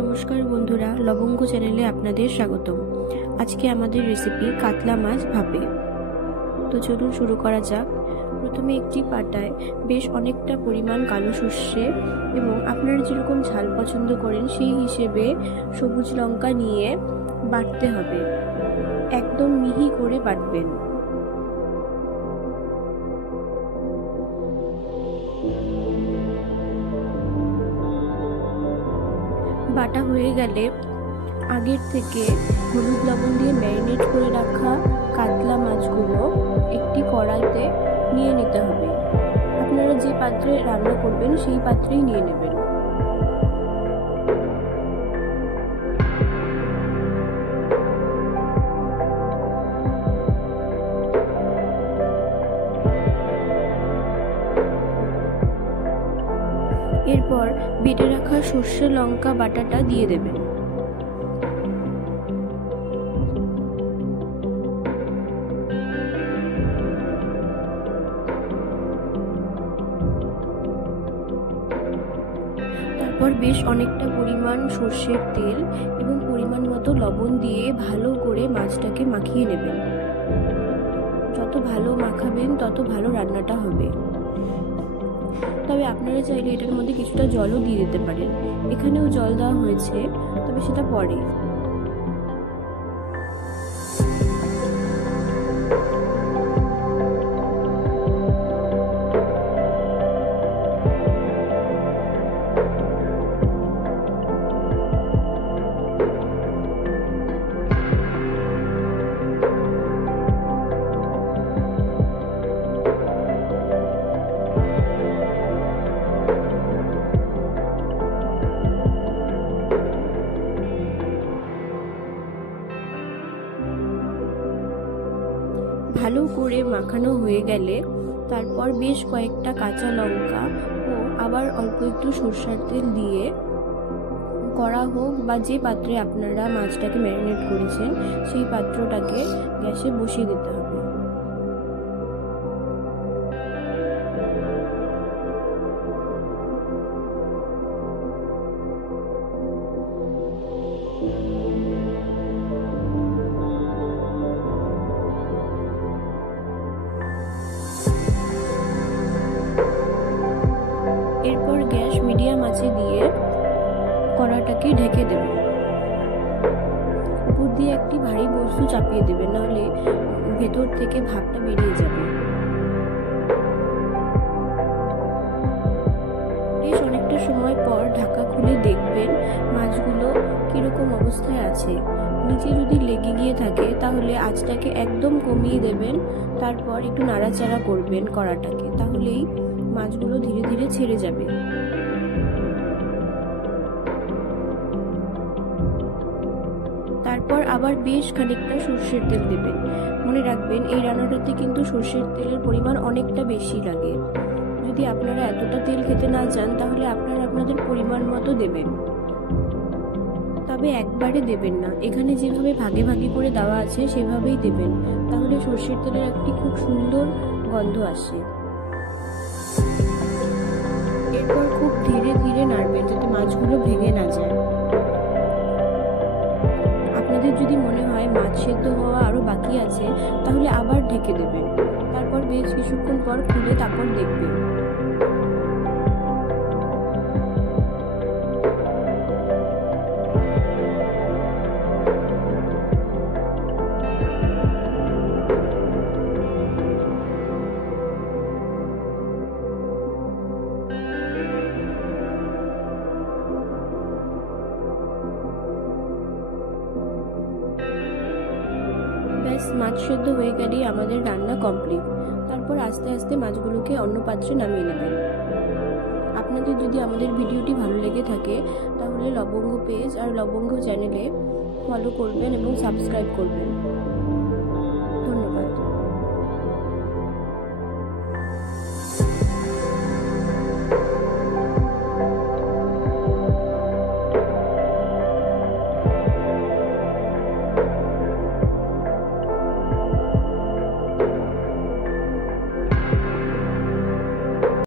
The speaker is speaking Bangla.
নমস্কার বন্ধুরা, লবঙ্গ চ্যানেলে আপনাদের স্বাগতম। আজকে আমাদের রেসিপি কাতলা মাছ ভাপে। তো চলুন শুরু করা যাক। প্রথমে একটি পাটায় বেশ অনেকটা পরিমাণ কালো সর্ষে এবং আপনারা যেরকম ঝাল পছন্দ করেন সেই হিসেবে সবুজ লঙ্কা নিয়ে বাটতে হবে। একদম মিহি করে বাটবেন। বাটা হয়ে গেলে আগের থেকে হলুদ লবণ দিয়ে ম্যারিনেট করে রাখা কাতলা মাছগুলো একটি কড়াইতে নিয়ে নিতে হবে। আপনারা যে পাত্রে রান্না করবেন সেই পাত্রেই নিয়ে নেবেন। এরপর বেটে রাখা সর্ষে লঙ্কা বাটাটা দিয়ে দেবেন। তারপর বেশ অনেকটা পরিমাণ সর্ষের তেল এবং পরিমাণ মতো লবণ দিয়ে ভালো করে মাছটাকে মাখিয়ে নেবেন। যত ভালো মাখাবেন তত ভালো রান্নাটা হবে। তবে আপনারা চাইলে এটার মধ্যে কিছুটা জলও দিয়ে দিতে পারেন। এখানেও জল দেওয়া হয়েছে, তবে সেটা পরে। ভালো করে মাখানো হয়ে গেলে তারপর বেশ কয়েকটা কাঁচা লঙ্কা ও আবার অল্প একটু সরষের তেল দিয়ে কড়া হোক বা যে পাত্রে আপনারা মাছটাকে ম্যারিনেট করেছেন সেই পাত্রটাকে গ্যাসে বসিয়ে দিতে হবে। এরপর গ্যাস মিডিয়াম আঁচে দিয়ে কড়াটাকে ঢেকে দেবেন। উপর দিয়ে একটি ভারী বস্তু চাপিয়ে দেবেন, নাহলে ভেতর থেকে ভাপটা বেরিয়ে যাবে। বেশ অনেকটা সময় পর ঢাকা খুলে দেখবেন মাছগুলো কিরকম অবস্থায় আছে। নিচে যদি লেগে গিয়ে থাকে তাহলে আঁচটাকে একদম কমিয়ে দেবেন। তারপর একটু নাড়াচাড়া করবেন কড়াটাকে, তাহলেই মাছগুলো ধীরে ধীরে ছেড়ে যাবে। তারপর আবার বেশ খানিকটা সর্ষের তেল দেবেন। মনে রাখবেন এই রান্নাটাতে কিন্তু সর্ষের তেলের পরিমাণ অনেকটা বেশি লাগে। যদি আপনারা এতটা তেল খেতে না চান তাহলে আপনারা আপনাদের পরিমাণ মতো দেবেন, তবে একবারে দেবেন না। এখানে যেভাবে ভাগে ভাগে করে দেওয়া আছে সেভাবেই দেবেন, তাহলে সর্ষের তেলের একটি খুব সুন্দর গন্ধ আসে। এরপর খুব ধীরে ধীরে নাড়বেন যাতে মাছগুলো ভেঙে না যায়। আপনাদের যদি মনে হয় মাছ সেদ্ধ হওয়া আরো বাকি আছে তাহলে আবার ঢেকে দেবেন। তারপর বেশ কিছুক্ষণ পর খুলে তারপর দেখবেন। ব্যাস, মাছ সেদ্ধ হয়ে গেলেই আমাদের রান্না কমপ্লিট। তারপর আস্তে আস্তে মাছগুলোকে অন্য পাত্রে নামিয়ে নেবেন। আপনাদের যদি আমাদের ভিডিওটি ভালো লেগে থাকে তাহলে লবঙ্গ পেজ আর লবঙ্গ চ্যানেলে ফলো করবেন এবং সাবস্ক্রাইব করবেন।